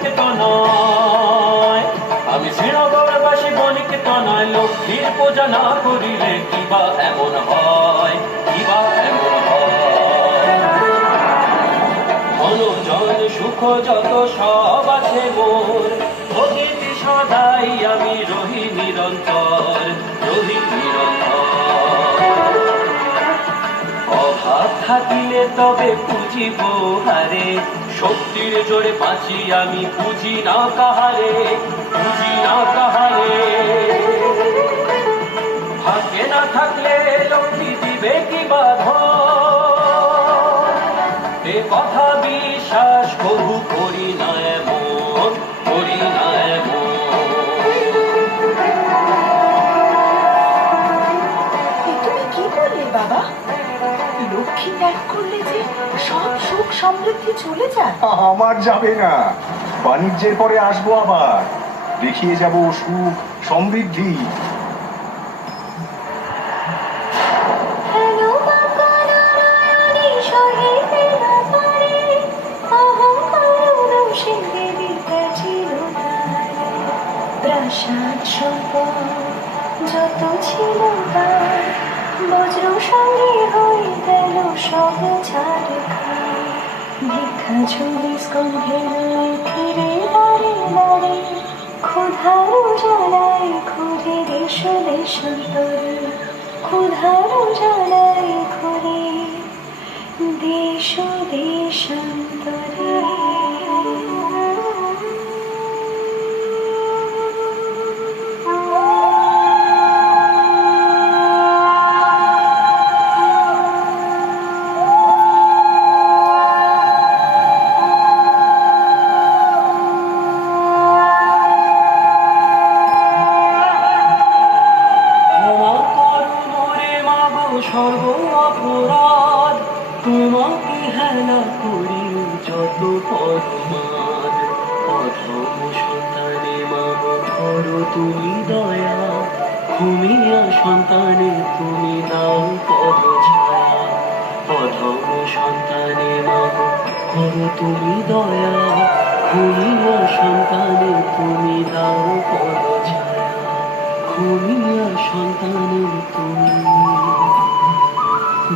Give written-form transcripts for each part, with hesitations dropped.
বণিক তো নয়, আমি শ্রীনগরবাসী বণিক তো নয়। লক্ষ্মীর পূজা না করিলে কিবা এমন হয়, কিবা এমন হয়। মনোজন সুখ যত সব আছে মোর, ভগিনী সদাই আমি রহি নিরন্তর, রহি নিরন্তর। অভাব থাকিলে তবে পুঁজিব হারে, শক্তির জোরে বাঁচি আমি পুঁজি না কাহারে, পুঁজি না কাহারে। ভাগ্যে না থাকলে লক্ষ্মী দিবে কি বাধা, এ কথা বিশ্বাস কবু করি না এমন, করি না এমন। তুমি কি বললে বাবা? লক্ষ্মী ত্যাগ করলে যে সব সুখ সমৃদ্ধি চলে যায়? আমার যাবে না, বাণিজ্যের পরে আসবো আবার, দেখিয়ে যাব সুখ সমৃদ্ধি। যত ছিল তার বজ্র সঙ্গে হয়ে গেল সব ছাড় খায়। ভিক্ষা ঝুলি স্কন্ধে ফিরে বাড়ি বাড়ি, ক্ষুধারু জ্বালায় ঘুরে দেশ দেশান্তরে, ক্ষুধারু জ্বালায় ঘুরে দেশ দেশান্তরে। সর্ব অপরাধ তোমাকে হেলা করি যত পরমাদ। অধম সন্তানে মাগ করো তুমি দয়া, ঘুমিয়া সন্তানে তুমি দাও পদ ছায়া। অধম সন্তানে মাগ করো তুমি দয়া, ঘুমিয়া সন্তানে তুমি দাও পদ ছায়া। ঘুমিয়া সন্তানে তুমি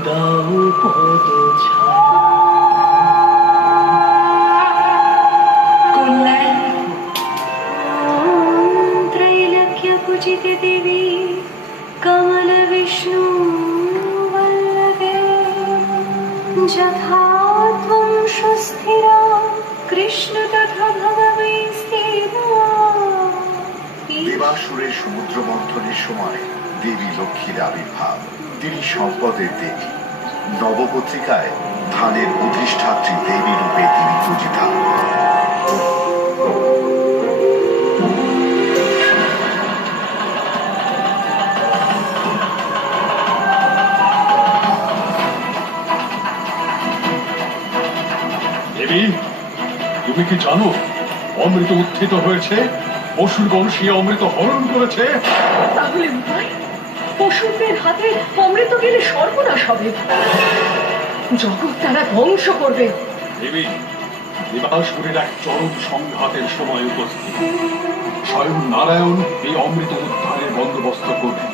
দাও পদ ছায়া। त्रैलोक्य पूजिते देवी कमल विष्णु वल्लभे, यथा त्वं सुस्थिरा कृष्ण तथा भगवे स्थिरा। দেবাসুরের সমুদ্র মন্থনের সময় দেবী লক্ষ্মীর আবির্ভাব। তিনি সম্পদের দেবী। নবপত্রিকায় ধানের অধিষ্ঠাত্রী দেবী রূপে তিনি পূজিতা। দেবী, তুমি কি জানো অমৃত উত্থিত হয়েছে? অসুরগণ সে অমৃত হরণ করেছে। তাহলে উপায়? পশুদের হাতে অমৃত গেলে সর্বনাশ হবে, জগৎ তারা ধ্বংস করবে। দেবী, দেবাসুরের এক চরম সংঘাতের সময় উপস্থিত। স্বয়ং নারায়ণ এই অমৃত উদ্ধারের বন্দোবস্ত করবেন।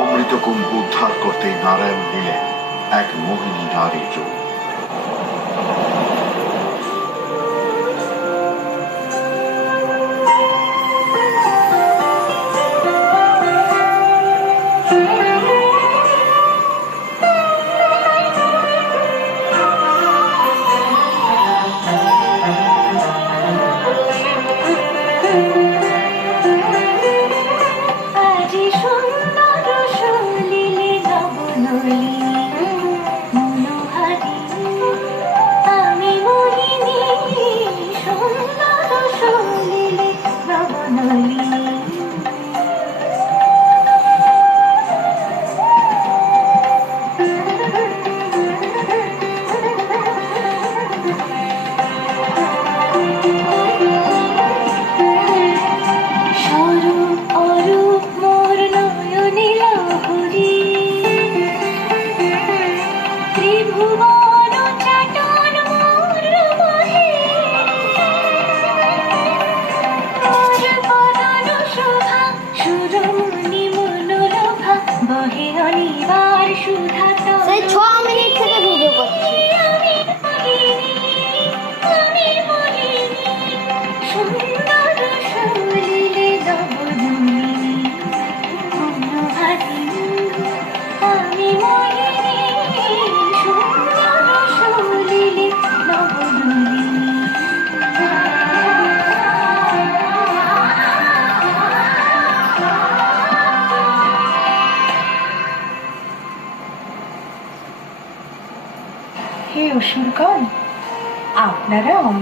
অমৃতকুম্ভ উদ্ধার করতে নারায়ণ নিলেন এক মোহিনী নারীর রূপ।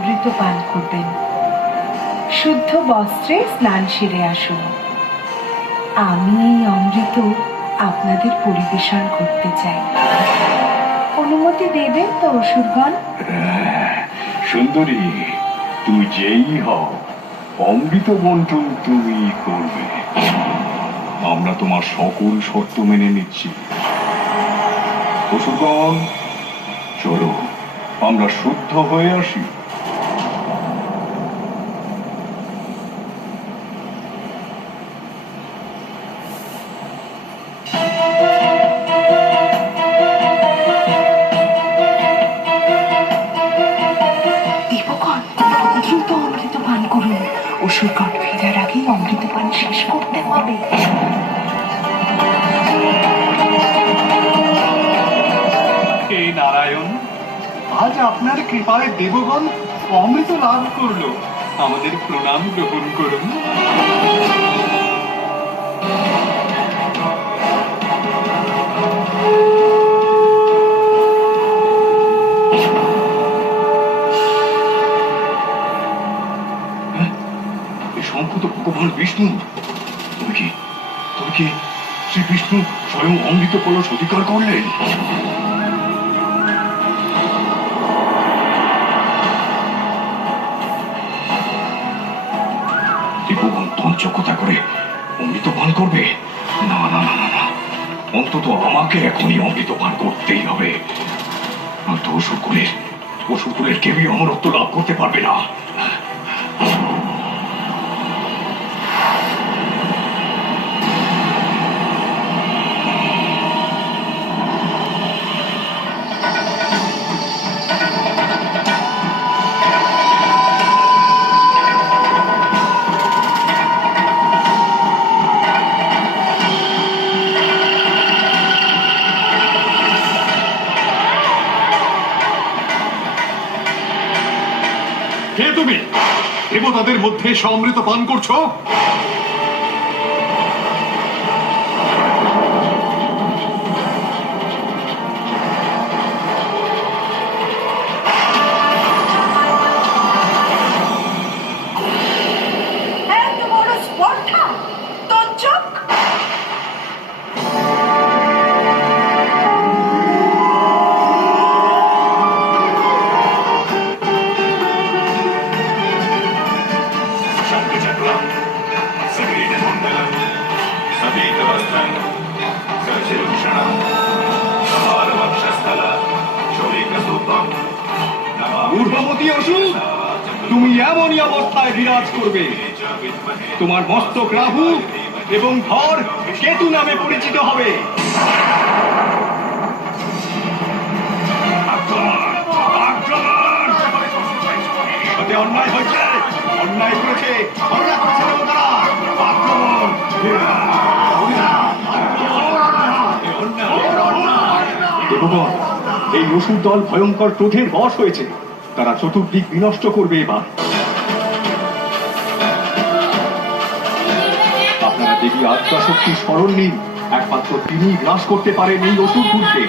অমৃত পান করবেন। শুদ্ধ বস্ত্রে স্নান সেরে আসুন। আমি এই অমৃত আপনাদের পরিবেশন করতে চাই। অনুমতি দেবেন তো অসুরগণ? সুন্দরী, তুমি যেই হও, অমৃত বন্টন তুমি করবে। আমরা তোমার সকল শর্ত মেনে নিচ্ছি। অসুরগণ, চলো আমরা শুদ্ধ হয়ে আসি। দেবগণ, দ্রুত অমৃত পান করুন। অসুরগণ ফেরার আগেই অমৃত পান শেষ করতে হবে। হে নারায়ণ, আজ আপনার কৃপায় দেবগণ অমৃত লাভ করলো। আমাদের প্রণাম গ্রহণ করুন। সম্ভূত ভগবান বিষ্ণু, তুমি কি শ্রীবিষ্ণু স্বয়ং অমৃত কলস অধিকার করলেন? ত্রিভুবন পঞ্চকথা করে অমৃত পান করবে? না না না না না, অন্তত আমাকে এখনই অমৃত পান করতেই হবে। আর তো অসুরকুলের কেউই অমরত্ব লাভ করতে পারবে না। কে তুমি? দেবতাদের মধ্যে অমৃত পান করছো? এত বড় স্পর্ধা! তঞ্চক! ঊর্ধ্বমতী অসুর, তুমি এমনই অবস্থায় বিরাজ করবে। তোমার মস্তক রাহু এবং ধর কেতু নামে পরিচিত হবে। সাথে অন্যায় হয়েছে, অন্যায় করেছে দেবতারা। আক্রমণ! দেবগণ, এই অসুর দল ভয়ঙ্কর ক্রোধের বশ হয়েছে। তারা চতুর্দিক বিনষ্ট করবে এবার। আপনারা দেবী আদ্যাশক্তির স্মরণ নিন। একমাত্র তিনি গ্রাস করতে পারেন এই অসুরকুলকে।